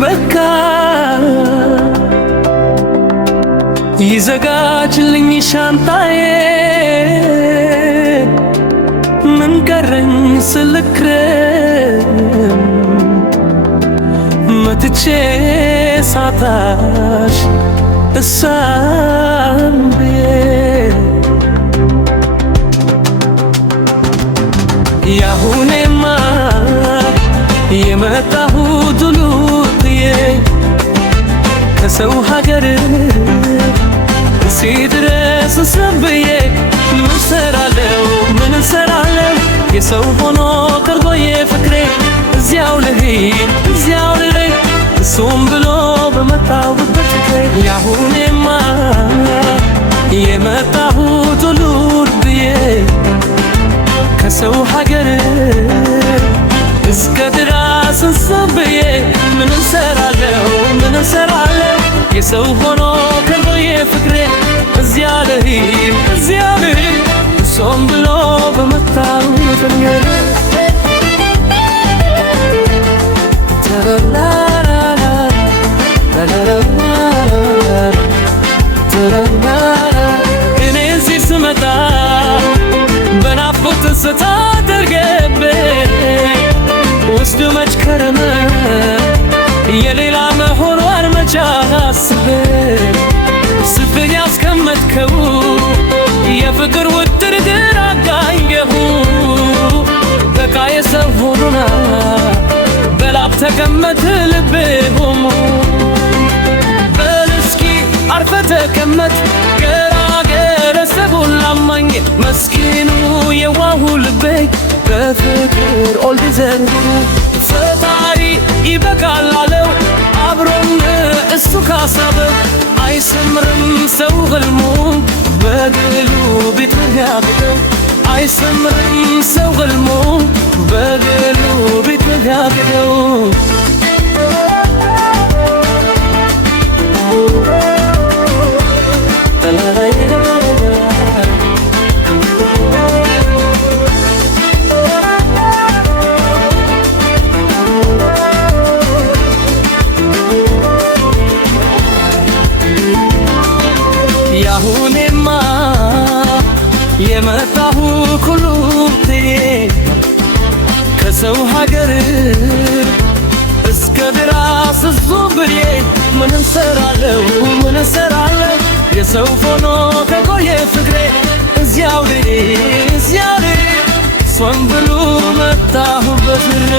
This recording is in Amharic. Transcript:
በቃ ይዘጋጅልኝ ሻንጣዬ ምን ቀረኝ ስልክረም መጥቼ ሳታሽ እሳምቤ ያሁኔማ የመጣሁት ሉጥዬ ከሰው ሀገር ሲድረስ ሰብዬ ምን ሰራለው ምን ሰራለው የሰው ሆኖ ቀርቦዬ ፍቅሬ እዚያው ልሂድ እዚያው ልሂድ እሱም ብሎ በመጣሁበት ፍቅሬ ያሁኔማ የመጣሁት ሉጥዬ ከሰው ሀገር እስከ ድረስ ሰብዬ ምን ሰራለው ምን ሰራለው የሰው ሆኖ ከርቦዬ ፍቅሬ እዚያ ልሂድ እዚያ ልሂድ እሱም ብሎ በመጣሁበት ፍቅሬ እኔ እዚህ ስመጣ በናፍቆት ስታደርገብኝ ውስጡ መች ከረመ የሌላ መሆኗን መች አስበኝ ስፍኝ ያስቀመጥከው የፍቅር ውጥር ግራ አጋኘሁ በቃ የሰው ሆኖና በላብ ተቀመጥ ልቤ ሆሞ በል እስኪ አርፈ ተቀመጥ ገራገር ሰቡን ላማኝ መስኪኑ የዋሁ ልቤ በፍቅር ኦልድ ዘንድሮ ፈጣሪ ይበቃል አለው አብሮን እሱ ካሰበው አይሰምርም ሰው ህልሙ በግሉ ቢተጋግደው አይሰምርም ሰው ህልሙ በግሉ ቢተጋግደው ያሁኔማ የመጣሁ ኩሉቴ ከሰው ሀገር እስከ ድረስ ዙብዬ ምን ሰራለው ምን ሰራለው የሰው ሆኖ ከቆየ ፍቅሬ እዚያው ልሂድ እዚያው ልሂድ እሷን ብሎ መጣሁበት ፍቅሬ